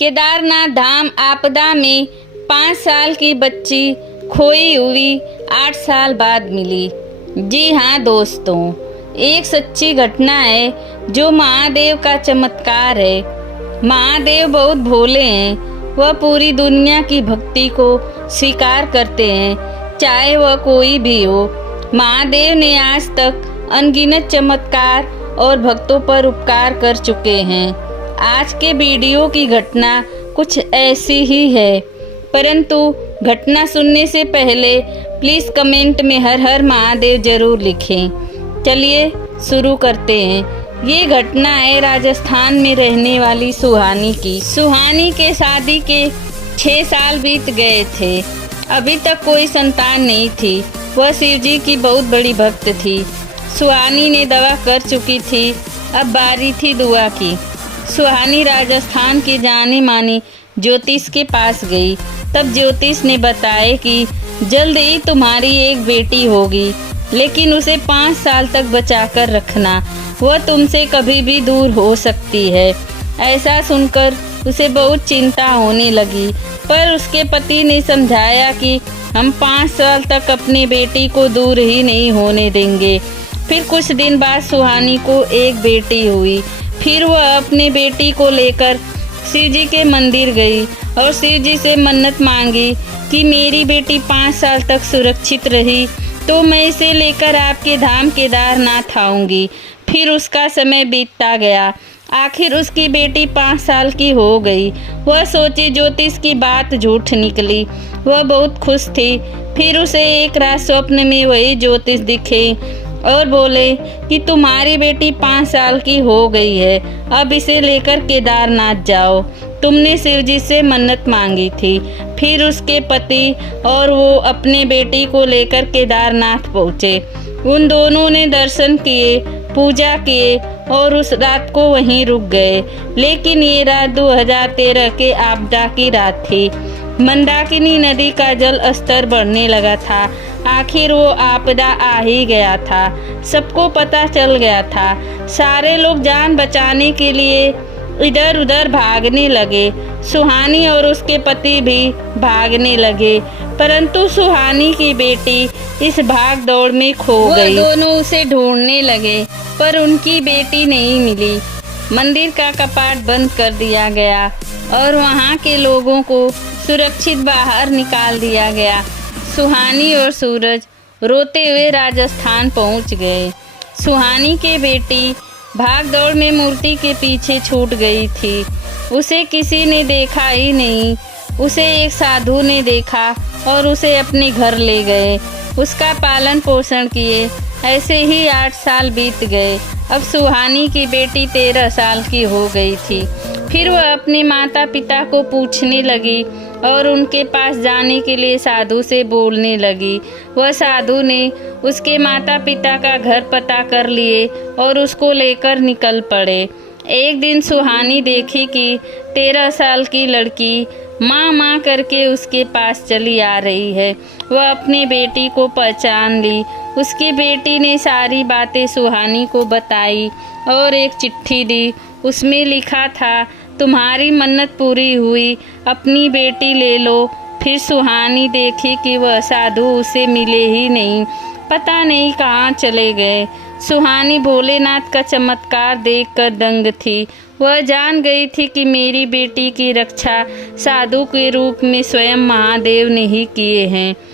केदारनाथ धाम आपदा में 5 साल की बच्ची खोई हुई 8 साल बाद मिली। जी हाँ दोस्तों, एक सच्ची घटना है जो महादेव का चमत्कार है। महादेव बहुत भोले हैं। वह पूरी दुनिया की भक्ति को स्वीकार करते हैं, चाहे वह कोई भी हो। महादेव ने आज तक अनगिनत चमत्कार और भक्तों पर उपकार कर चुके हैं। आज के वीडियो की घटना कुछ ऐसी ही है, परंतु घटना सुनने से पहले प्लीज कमेंट में हर हर महादेव जरूर लिखें। चलिए शुरू करते हैं। ये घटना है राजस्थान में रहने वाली सुहानी की। सुहानी के शादी के 6 साल बीत गए थे। अभी तक कोई संतान नहीं थी। वह शिवजी की बहुत बड़ी भक्त थी। सुहानी ने दवा कर चुकी थी, अब बारी थी दुआ की। सुहानी राजस्थान की जानी मानी ज्योतिष के पास गई। तब ज्योतिष ने बताया कि जल्द ही तुम्हारी एक बेटी होगी, लेकिन उसे 5 साल तक बचा कर रखना। वह तुमसे कभी भी दूर हो सकती है। ऐसा सुनकर उसे बहुत चिंता होने लगी, पर उसके पति ने समझाया कि हम 5 साल तक अपनी बेटी को दूर ही नहीं होने देंगे। फिर कुछ दिन बाद सुहानी को एक बेटी हुई। फिर वह अपने बेटी को लेकर शिवजी के मंदिर गई और शिवजी से मन्नत मांगी कि मेरी बेटी 5 साल तक सुरक्षित रही तो मैं इसे लेकर आपके धाम केदारनाथ आऊंगी। फिर उसका समय बीतता गया। आखिर उसकी बेटी 5 साल की हो गई। वह सोची ज्योतिष की बात झूठ निकली। वह बहुत खुश थी। फिर उसे एक रात स्वप्न में वही ज्योतिष दिखे और बोले कि तुम्हारी बेटी 5 साल की हो गई है, अब इसे लेकर केदारनाथ जाओ। तुमने शिवजी से मन्नत मांगी थी। फिर उसके पति और वो अपने बेटी को लेकर केदारनाथ पहुँचे। उन दोनों ने दर्शन किए, पूजा किए और उस रात को वहीं रुक गए। लेकिन ये रात 2013 के आपदा की रात थी। मंदाकिनी नदी का जल स्तर बढ़ने लगा था। आखिर वो आपदा आ ही गया था। सबको पता चल गया था। सारे लोग जान बचाने के लिए इधर उधर भागने लगे। सुहानी और उसके पति भी भागने लगे, परंतु सुहानी की बेटी इस भाग दौड़ में खो गई। दोनों उसे ढूंढने लगे, पर उनकी बेटी नहीं मिली। मंदिर का कपाट बंद कर दिया गया और वहां के लोगों को सुरक्षित बाहर निकाल दिया गया। सुहानी और सूरज रोते हुए राजस्थान पहुंच गए। सुहानी की बेटी भागदौड़ में मूर्ति के पीछे छूट गई थी। उसे किसी ने देखा ही नहीं। उसे एक साधु ने देखा और उसे अपने घर ले गए। उसका पालन पोषण किए। ऐसे ही 8 साल बीत गए। अब सुहानी की बेटी 13 साल की हो गई थी। फिर वह अपने माता पिता को पूछने लगी और उनके पास जाने के लिए साधु से बोलने लगी। वह साधु ने उसके माता पिता का घर पता कर लिए और उसको लेकर निकल पड़े। एक दिन सुहानी देखी कि 13 साल की लड़की माँ माँ करके उसके पास चली आ रही है। वह अपने बेटी को पहचान ली। उसकी बेटी ने सारी बातें सुहानी को बताई और एक चिट्ठी दी। उसमें लिखा था, तुम्हारी मन्नत पूरी हुई, अपनी बेटी ले लो। फिर सुहानी देखी कि वह साधु उसे मिले ही नहीं, पता नहीं कहाँ चले गए। सुहानी भोलेनाथ का चमत्कार देखकर दंग थी। वह जान गई थी कि मेरी बेटी की रक्षा साधु के रूप में स्वयं महादेव ने ही किए हैं।